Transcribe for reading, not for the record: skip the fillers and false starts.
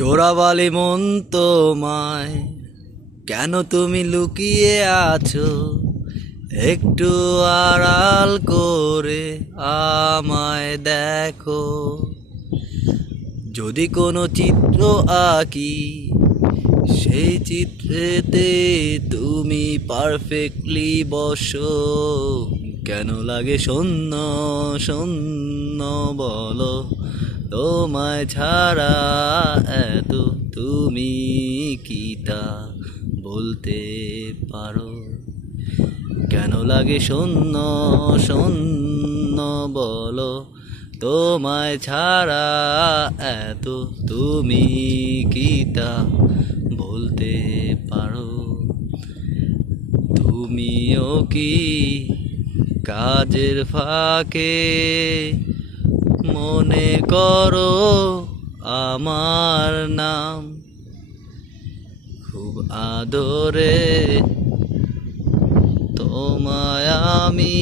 চোরাবালি মন তোমায় কেন তুমি লুকিয়ে আছো? একটু আড়াল করে আমায় দেখো। যদি কোনো চিত্র আঁকি, সেই চিত্রেতে তুমি পারফেক্টলি বসো। কেন লাগে শূন্য শূন্য বলো? তোমায় ছাড়া এত তুমি কি তা বলতে পারো? কেন লাগে শূন্য শূন্য বলো? তোমায় ছাড়া এত তুমি কি তা বলতে পারো? তুমিও কি কাজের ফাঁকে মনে করো আমার নাম? খুব আদরে তোমায় আমি